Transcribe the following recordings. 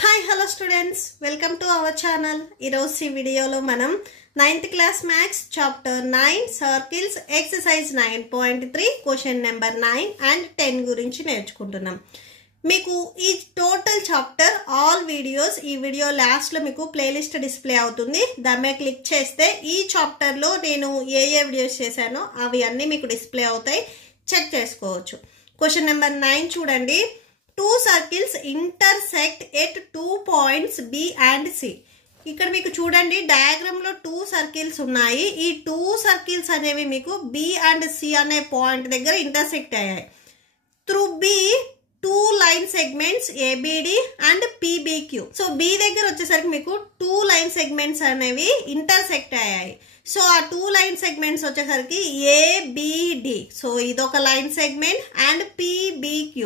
Hi hello students, welcome to our channel. ఈరోజు ఈ వీడియోలో మనం 9th class maths chapter 9 circles exercise 9.3 question number 9 and 10 గురించి నేర్చుకుంటున్నాం. మీకు ఈ టోటల్ చాప్టర్ ఆల్ వీడియోస్ ఈ వీడియో లాస్ట్లో మీకు ప్లేలిస్ట్ డిస్ప్లే అవుతుంది. దాని మీద క్లిక్ చేస్తే ఈ చాప్టర్లో నేను ఏ వీడియోస్ చేశానో అవి అన్నీ మీకు డిస్ప్లే అవుతాయి, చెక్ చేసుకోవచ్చు. క్వశ్చన్ నెంబర్ 9 చూడండి. Two circles intersect at 2 points B and C. ఇక్కడ మీకు చూడండి డయాగ్రామ్ లో 2 సర్కిల్స్ ఉన్నాయి. ఈ 2 సర్కిల్స్ అనేవి మీకు B అండ్ C అనే పాయింట్ దగ్గర ఇంటర్సెక్ట్ అయ్యాయి. Through B 2 line segments ABD and PBQ. So B దగ్గర వచ్చేసరికి మీకు 2 లైన్ సెగ్మెంట్స్ అనేవి ఇంటర్సెక్ట్ అయ్యాయి. సో ఆ 2 లైన్ సెగ్మెంట్స్ వచ్చేసరికి ABD. సో ఇదొక line segment and PBQ.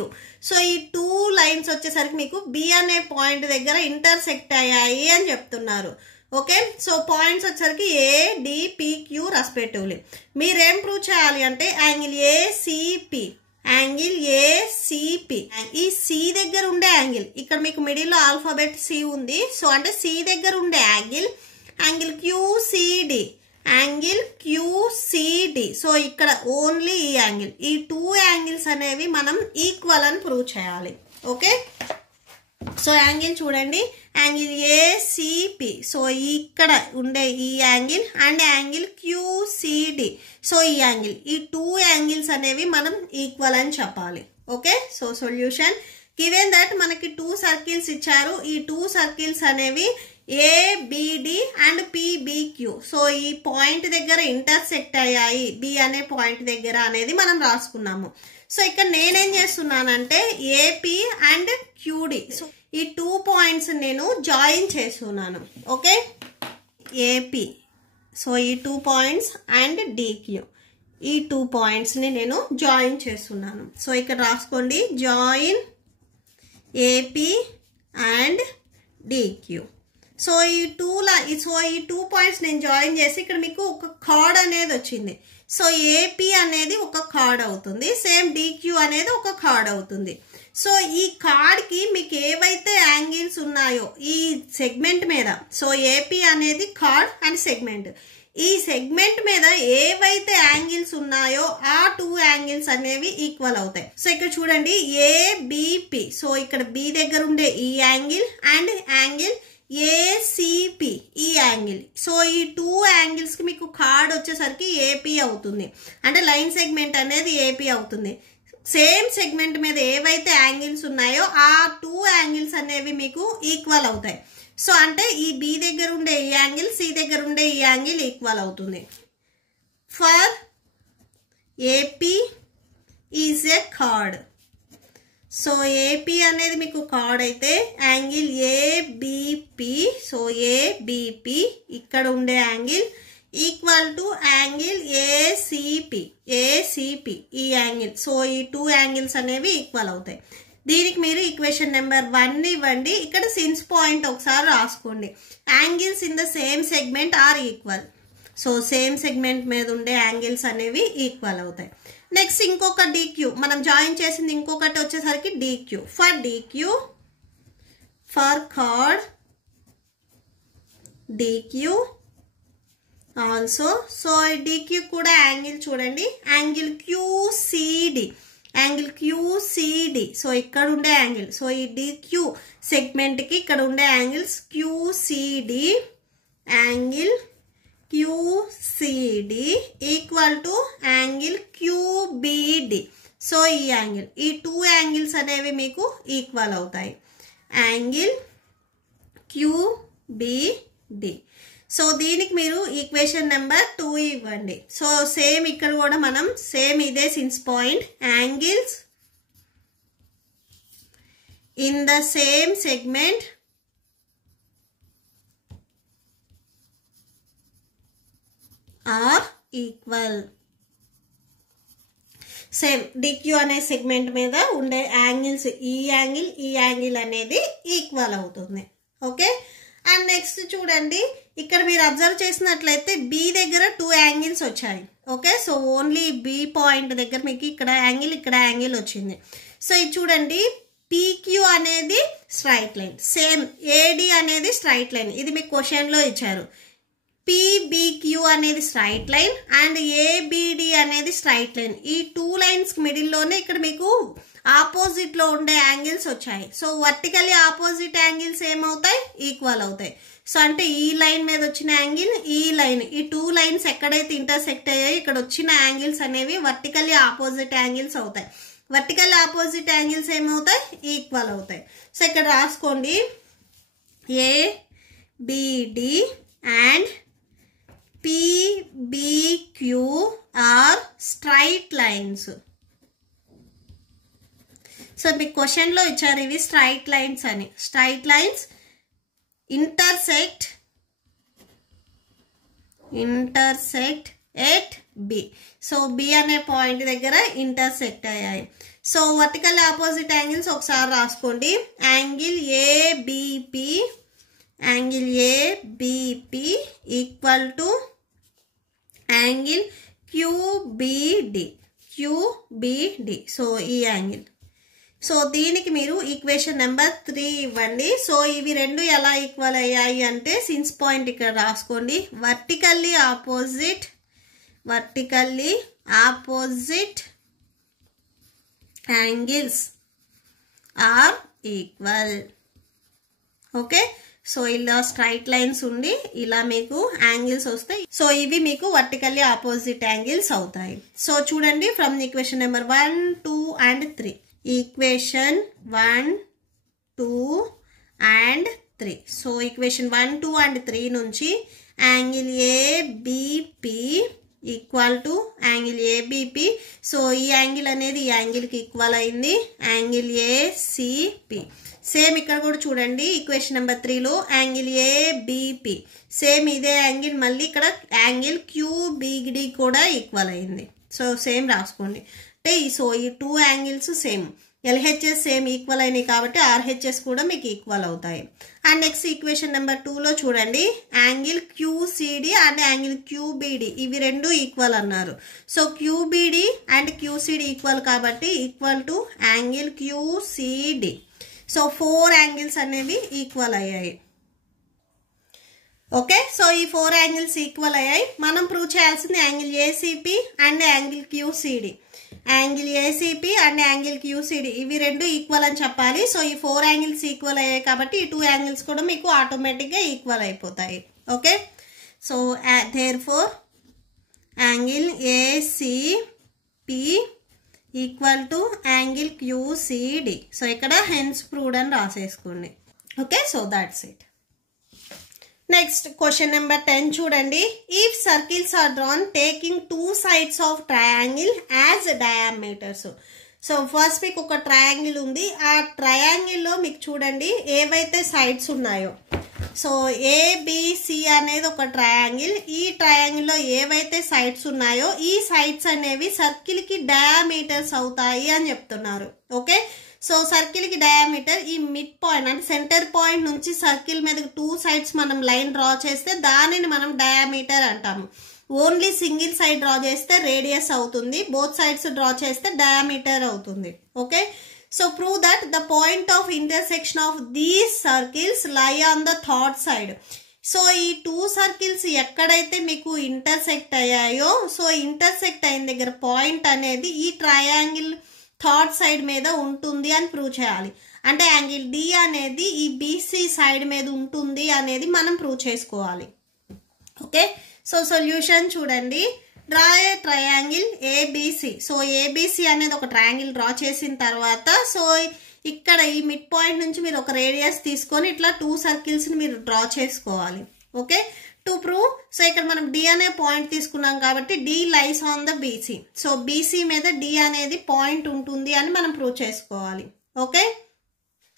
So ఈ 2 లైన్స్ వచ్చేసరికి మీకు B అనే పాయింట్ దగ్గర ఇంటర్సెక్ట్ అయ్యాయి అని చెప్తున్నారు. ఓకే, సో పాయింట్స్ వచ్చేసరికి ADPQ రెస్పెక్టివ్లీ. మీరేం ప్రూవ్ చేయాలి అంటే యాంగిల్ ACP, యాంగిల్ ACP, ఈ C దగ్గర ఉండే యాంగిల్, ఇక్కడ మీకు మిడిల్ లో ఆల్ఫాబెట్ C ఉంది. సో అంటే C దగ్గర ఉండే angle QCD, angle QCD. So ఇక్కడ ఓన్లీ ఈ యాంగిల్, ఈ 2 యాంగిల్స్ అనేవి మనం ఈక్వల్ అని ప్రూవ్ చేయాలి. ఓకే, సో యాంగిల్ చూడండి, యాంగిల్ ACP. సో ఇక్కడ ఉండే ఈ angle and angle QCD. So ఈ యాంగిల్, ఈ 2 యాంగిల్స్ అనేవి మనం ఈక్వల్ అని చెప్పాలి. Okay, so solution given that మనకి 2 సర్కిల్స్ ఇచ్చారు. ఈ 2 సర్కిల్స్ అనేవి ABD అండ్ PBQ. సో ఈ పాయింట్ దగ్గర ఇంటర్సెక్ట్ అయ్యాయి B అనే పాయింట్ దగ్గర అనేది మనం రాసుకున్నాము. సో ఇక్కడ నేనేం చేస్తున్నానంటే AP అండ్ QD, సో ఈ 2 పాయింట్స్ నేను జాయిన్ చేస్తున్నాను. ఓకే, AP, సో ఈ 2 పాయింట్స్ అండ్ DQ, ఈ 2 పాయింట్స్ని నేను జాయిన్ చేస్తున్నాను. సో ఇక్కడ రాసుకోండి, join AP and DQ. So ఈ 2 పాయింట్స్ నేను జాయిన్ చేసి ఇక్కడ మీకు ఒక కార్డ్ అనేది వచ్చింది. సో AP అనేది ఒక కార్డ్ అవుతుంది, సేమ్ DQ అనేది ఒక కార్డ్ అవుతుంది. సో ఈ కార్డ్ కి మీకు ఏవైతే యాంగిల్స్ ఉన్నాయో ఈ సెగ్మెంట్ మీద, సో AP అనేది కార్డ్ అండ్ సెగ్మెంట్, ఈ సెగ్మెంట్ మీద ఏవైతే యాంగిల్స్ ఉన్నాయో ఆ 2 యాంగిల్స్ అనేవి ఈక్వల్ అవుతాయి. సో ఇక్కడ చూడండి ABP. సో ఇక్కడ B దగ్గర ఉండే ఈ యాంగిల్ అండ్ యాంగిల్ ACP, ఈ యాంగిల్. సో ఈ 2 యాంగిల్స్ కి మీకు కార్డ్ వచ్చేసరికి AP అవుతుంది, అంటే లైన్ సెగ్మెంట్ అనేది AP అవుతుంది. సేమ్ సెగ్మెంట్ మీద ఏవైతే యాంగిల్స్ ఉన్నాయో ఆ 2 యాంగిల్స్ అనేవి మీకు ఈక్వల్ అవుతాయి. సో అంటే ఈ B దగ్గర ఉండే ఈ యాంగిల్ C దగ్గర ఉండే ఈ యాంగిల్ ఈక్వల్ అవుతుంది. For AP is a card. So AP అనేది మీకు కార్డ్ అయితే యాంగిల్ ABP, సో ABP ఇక్కడ ఉండే angle equal to angle ACP, ఈ యాంగిల్. సో ఈ 2 యాంగిల్స్ అనేవి ఈక్వల్ అవుతాయి. దీనికి మీరు ఈక్వేషన్ నెంబర్ 1 ఇవ్వండి. ఇక్కడ సిన్స్ పాయింట్ ఒకసారి రాసుకోండి. Angles in the same segment are equal. So same segment మీద ఉండే యాంగిల్స్ అనేవి ఈక్వల్ అవుతాయి. నెక్స్ట్ ఇంకొక DQ, మనం జాయిన్ చేసింది ఇంకొకటి వచ్చేసరికి DQ. For DQ, for card DQ also. So DQ కూడా యాంగిల్ చూడండి, angle QCD, angle QCD. So ఇక్కడ ఉండే యాంగిల్, సో ఈ DQ సెగ్మెంట్ కి ఇక్కడ ఉండే angles QCD, angle QCD equal to angle QBD. So ఈ యాంగిల్, ఈ 2 యాంగిల్స్ అనేవి మీకు ఈక్వల్ అవుతాయి, యాంగిల్ QBD. సో దీనికి మీరు ఈక్వేషన్ నెంబర్ 2 ఇవ్వండి. సో సేమ్ ఇక్కడ కూడా మనం సేమ్ ఇదే since point, angles in the same segment are equal. Same DQ అనే సెగ్మెంట్ మీద ఉండే యాంగిల్స్, ఈ యాంగిల్ అనేది ఈక్వల్ అవుతుంది. ఓకే, అండ్ నెక్స్ట్ చూడండి, ఇక్కడ మీరు అబ్జర్వ్ చేసినట్లయితే B దగ్గర 2 యాంగిల్స్ వచ్చాయి. Okay, so only B point దగ్గర మీకు ఇక్కడ యాంగిల్ వచ్చింది. సో ఇది చూడండి, PQ అనేది స్ట్రైట్ లైన్. సేమ్ ఏడి అనేది స్ట్రైట్ లైన్, ఇది మీకు క్వశ్చన్లో ఇచ్చారు. పీబీక్యూ అనేది స్ట్రైట్ లైన్ అండ్ ఏబిడి అనేది స్ట్రైట్ లైన్. ఈ టూ లైన్స్ మిడిల్లోనే ఇక్కడ మీకు ఆపోజిట్లో ఉండే యాంగిల్స్ వచ్చాయి. సో వర్టికల్లీ ఆపోజిట్ యాంగిల్స్ ఏమవుతాయి, ఈక్వల్ అవుతాయి. సో అంటే ఈ లైన్ మీద వచ్చిన యాంగిల్, ఈ లైన్, ఈ టూ లైన్స్ ఎక్కడైతే ఇంటర్సెక్ట్ అయ్యాయో ఇక్కడ వచ్చిన యాంగిల్స్ అనేవి వర్టికల్లీ ఆపోజిట్ యాంగిల్స్ అవుతాయి. వర్టికల్ ఆపోజిట్ యాంగిల్స్ ఏమవుతాయి, ఈక్వల్ అవుతాయి. సో ఇక్కడ రాసుకోండి, ABD and PBQ are straight lines. So మీకు క్వశ్చన్లో ఇచ్చారు ఇవి స్ట్రైట్ లైన్స్ అని. Straight lines intersect at B. So B అనే పాయింట్ దగ్గర ఇంటర్సెక్ట్ అయ్యాయి. సో వర్టికల్ ఆపోజిట్ యాంగిల్స్ ఒకసారి రాసుకోండి. Angle ABP equal to angle QBD. So ఈ యాంగిల్. సో దీనికి మీరు ఈక్వేషన్ నెంబర్ 3 ఇవ్వండి. సో ఇవి రెండు ఎలా ఈక్వల్ అయ్యాయి అంటే సిన్స్ పాయింట్ ఇక్కడ రాసుకోండి. Vertically opposite angles are equal. Okay, so ఇలా స్ట్రైట్ లైన్స్ ఉండి ఇలా మీకు యాంగిల్స్ వస్తాయి. సో ఇవి మీకు వర్టికల్లీ ఆపోజిట్ యాంగిల్స్ అవుతాయి. సో చూడండి from equation number 1, 2 and 3. Equation 1, 2 and 3. So equation 1, 2 and 3 నుంచి angle ABP equal to angle ABP. So ఈ యాంగిల్ అనేది ఈ యాంగిల్కి ఈక్వల్ అయింది, యాంగిల్ ఏసిపి. సేమ్ ఇక్కడ కూడా చూడండి equation number 3లో angle ABP same ఇదే యాంగిల్, మళ్ళీ ఇక్కడ యాంగిల్ క్యూబిడి కూడా ఈక్వల్ అయింది. సో సేమ్ రాసుకోండి. సో ఈ two angles same, LHS same equal అయినాయి కాబట్టి ఆర్హెచ్ఎస్ కూడా మీకు ఈక్వల్ అవుతాయి. అండ్ నెక్స్ట్ ఈక్వేషన్ నెంబర్ 2లో చూడండి angle QCD and angle QBD ఇవి రెండు ఈక్వల్ అన్నారు. So QBD and QCD equal కాబట్టి equal to angle QCD. So 4 angles అనేవి ఈక్వల్ అయ్యాయి. ఓకే, సో ఈ 4 యాంగిల్స్ ఈక్వల్ అయ్యాయి. మనం ప్రూవ్ చేయాల్సింది angle ACP and angle QCD. Angle ACP and angle QCD ఇవి రెండు ఈక్వల్ అని చెప్పాలి. సో ఈ 4 యాంగిల్స్ ఈక్వల్ అయ్యాయి కాబట్టి ఈ 2 యాంగిల్స్ కూడా మీకు ఆటోమేటిక్గా ఈక్వల్ అయిపోతాయి. Okay, so therefore angle ACP equal to angle QCD. So ఇక్కడ హెన్స్ ప్రూవ్డ్ అని రాసేసుకోండి. Okay, so that's it. Next question number 10 చూడండి. If circles are drawn taking 2 sides of triangle as diameters. So first మీకు ఒక triangle ఉంది, ఆ ట్రయాంగిల్లో మీకు చూడండి ఏవైతే సైడ్స్ ఉన్నాయో. సో ఏబిసి అనేది ఒక ట్రయాంగిల్, ఈ ట్రయాంగిల్లో ఏవైతే సైడ్స్ ఉన్నాయో ఈ సైడ్స్ అనేవి సర్కిల్కి డయామీటర్స్ అవుతాయి అని చెప్తున్నారు. ఓకే, సో సర్కిల్కి డయామీటర్ ఈ మిడ్ పాయింట్ అంటే సెంటర్ పాయింట్ నుంచి సర్కిల్ మీద 2 sides మనం లైన్ డ్రా చేస్తే దానిని మనం డయామీటర్ అంటాము. ఓన్లీ సింగిల్ సైడ్ డ్రా చేస్తే రేడియస్ అవుతుంది, బోత్ సైడ్స్ డ్రా చేస్తే డయామీటర్ అవుతుంది. Okay, so prove that the point of intersection of these circles lie on the third side. So ఈ 2 circles ఎక్కడైతే మీకు ఇంటర్సెక్ట్ అయ్యాయో సో ఇంటర్సెక్ట్ అయిన దగ్గర పాయింట్ అనేది ఈ ట్రయాంగిల్ థర్డ్ సైడ్ మీద ఉంటుంది అని ప్రూవ్ చేయాలి. అంటే యాంగిల్ డి అనేది ఈ బీసీ సైడ్ మీద ఉంటుంది అనేది మనం ప్రూవ్ చేసుకోవాలి. ఓకే, సో సొల్యూషన్ చూడండి. Draw a triangle ABC. So ABC అనేది ఒక ట్రయాంగిల్ డ్రా చేసిన తర్వాత సో ఇక్కడ ఈ మిడ్ పాయింట్ నుంచి మీరు ఒక రేడియస్ తీసుకొని ఇట్లా 2 circlesని మీరు డ్రా చేసుకోవాలి. ఓకే, టు ప్రూవ్ సో ఇక్కడ మనం డి అనే పాయింట్ తీసుకున్నాం కాబట్టి D lies on the BC. So BC మీద డి అనేది పాయింట్ ఉంటుంది అని మనం ప్రూవ్ చేసుకోవాలి. ఓకే,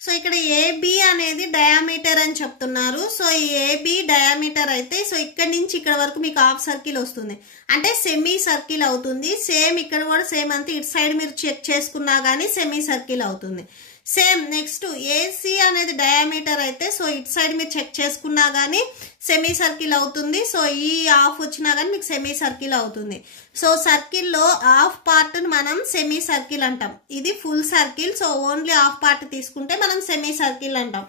సో ఇక్కడ ఏబి అనేది డయామీటర్ అని చెప్తున్నారు. సో ఈ ఏబి డయామీటర్ అయితే సో ఇక్కడ నుంచి ఇక్కడ వరకు మీకు హాఫ్ సర్కిల్ వస్తుంది, అంటే సెమీ సర్కిల్ అవుతుంది. సేమ్ ఇక్కడ కూడా సేమ్ అంతే, ఇటు సైడ్ మీరు చెక్ చేసుకున్నా కానీ సెమీ సర్కిల్ అవుతుంది. సేమ్ నెక్స్ట్ ఏసీ అనేది డయామీటర్ అయితే సో ఇటు సైడ్ మీరు చెక్ చేసుకున్నా కానీ సెమీ సర్కిల్ అవుతుంది. సో ఈ హాఫ్ వచ్చినా కానీ మీకు సెమీ సర్కిల్ అవుతుంది. సో సర్కిల్లో హాఫ్ పార్ట్ మనం సెమీ సర్కిల్ అంటాం. ఇది full circle. So only half part తీసుకుంటే మనం సెమీ సర్కిల్ అంటాం.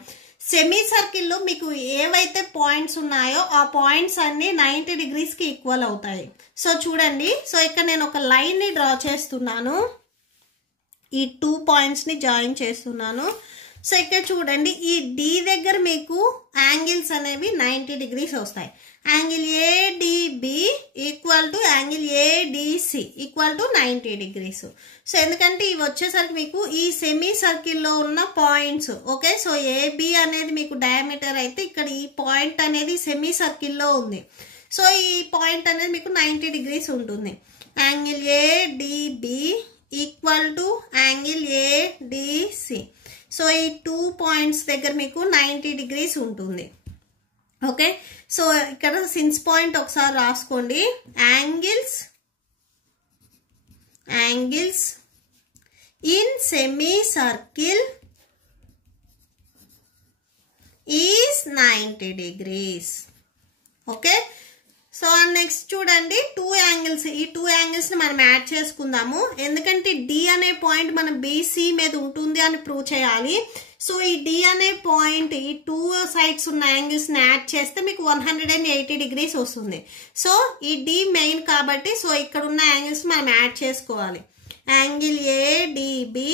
సెమీ సర్కిల్లో మీకు ఏవైతే పాయింట్స్ ఉన్నాయో ఆ పాయింట్స్ అన్ని 90 డిగ్రీస్కి ఈక్వల్ అవుతాయి. సో చూడండి, సో ఇక్కడ నేను ఒక లైన్ని డ్రా చేస్తున్నాను. ఈ 2 పాయింట్స్ని జాయిన్ చేస్తున్నాను. సో ఇక్కడ చూడండి, ఈ డి దగ్గర మీకు యాంగిల్స్ అనేవి 90 డిగ్రీస్ వస్తాయి. Angle ADB equal to angle ADC equal to 90 degrees. So ఎందుకంటే ఇవి వచ్చేసరికి మీకు ఈ సెమీ సర్కిల్లో ఉన్న పాయింట్స్. ఓకే, సో ఏబి అనేది మీకు డయామీటర్ అయితే ఇక్కడ ఈ పాయింట్ అనేది సెమీ సర్కిల్లో ఉంది. సో ఈ పాయింట్ అనేది మీకు 90 డిగ్రీస్ ఉంటుంది. Angle ADB equal to angle ADC. So ఈ 2 పాయింట్స్ దగ్గర మీకు 90 డిగ్రీస్ ఉంటుంది. ఓకే, సో ఇక్కడ సిన్స్ పాయింట్ ఒకసారి రాసుకోండి. Angles in semi circle is 90 degrees. Okay, so next చూడండి, 2 యాంగిల్స్, ఈ 2 యాంగిల్స్ని మనం యాడ్ చేసుకుందాము. ఎందుకంటే డి అనే పాయింట్ మనం బీసీ మీద ఉంటుంది అని ప్రూవ్ చేయాలి. సో ఈ డి అనే పాయింట్ ఈ 2 సైడ్స్ ఉన్న యాంగిల్స్ని యాడ్ చేస్తే మీకు 180 డిగ్రీస్ వస్తుంది. సో ఈ డి మెయిన్ కాబట్టి సో ఇక్కడ ఉన్న యాంగిల్స్ మనం యాడ్ చేసుకోవాలి. Angle ADB,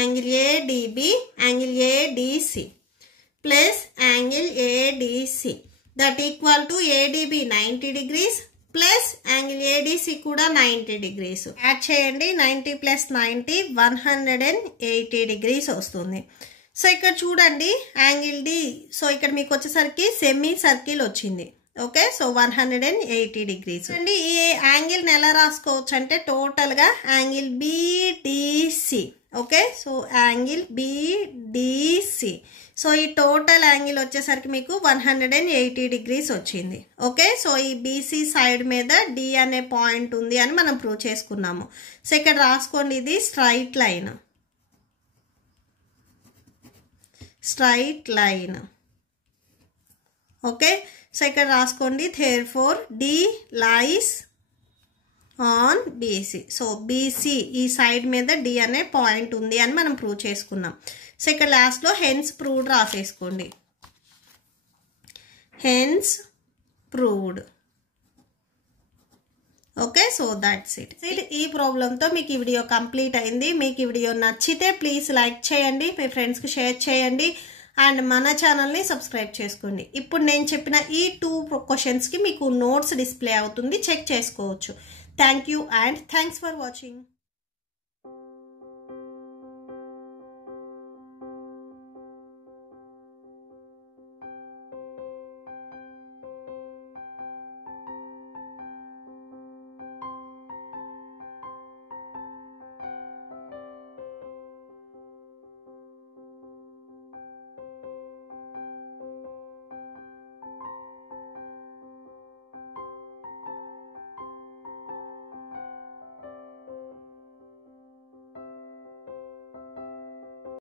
angle ADB, angle ADC plus angle ADC that equal to ADB 90 degrees plus angle ADC కూడా 90 డిగ్రీస్. యాడ్ చేయండి. 90 ప్లస్ 90 180 డిగ్రీస్ వస్తుంది. సో ఇక్కడ చూడండి యాంగిల్ డి, సో ఇక్కడ మీకు వచ్చేసరికి సెమీ సర్కిల్ వచ్చింది. ఓకే, సో 180 డిగ్రీస్ అండి. ఈ యాంగిల్ని ఎలా రాసుకోవచ్చు అంటే టోటల్గా angle BDC. Okay, so angle BDC. So ఈ టోటల్ యాంగిల్ వచ్చేసరికి మీకు 180 డిగ్రీస్ వచ్చింది. ఓకే, సో ఈ బీసీ సైడ్ మీద డి అనే పాయింట్ ఉంది అని మనం ప్రూవ్ చేసుకున్నాము. సో ఇక్కడ రాసుకోండి, ఇది స్ట్రైట్ లైన్. ఓకే, సో ఇక్కడ రాసుకోండి therefore D lies on BC. So BC ఈ సైడ్ మీద D అనే పాయింట్ ఉంది అని మనం ప్రూవ్ చేసుకున్నాం. సో ఇక్కడ లాస్ట్లో హెన్స్ ప్రూవ్డ్ రాసేసుకోండి. Hence proved. Okay, so that's it. ఈ ప్రాబ్లంతో మీకు ఈ వీడియో కంప్లీట్ అయింది. మీకు ఈ వీడియో నచ్చితే ప్లీజ్ లైక్ చేయండి, మీ ఫ్రెండ్స్కి షేర్ చేయండి అండ్ మన ఛానల్ని సబ్స్క్రైబ్ చేసుకోండి. ఇప్పుడు నేను చెప్పిన ఈ 2 క్వశ్చన్స్కి మీకు నోట్స్ డిస్ప్లే అవుతుంది, చెక్ చేసుకోవచ్చు. Thank you and thanks for watching.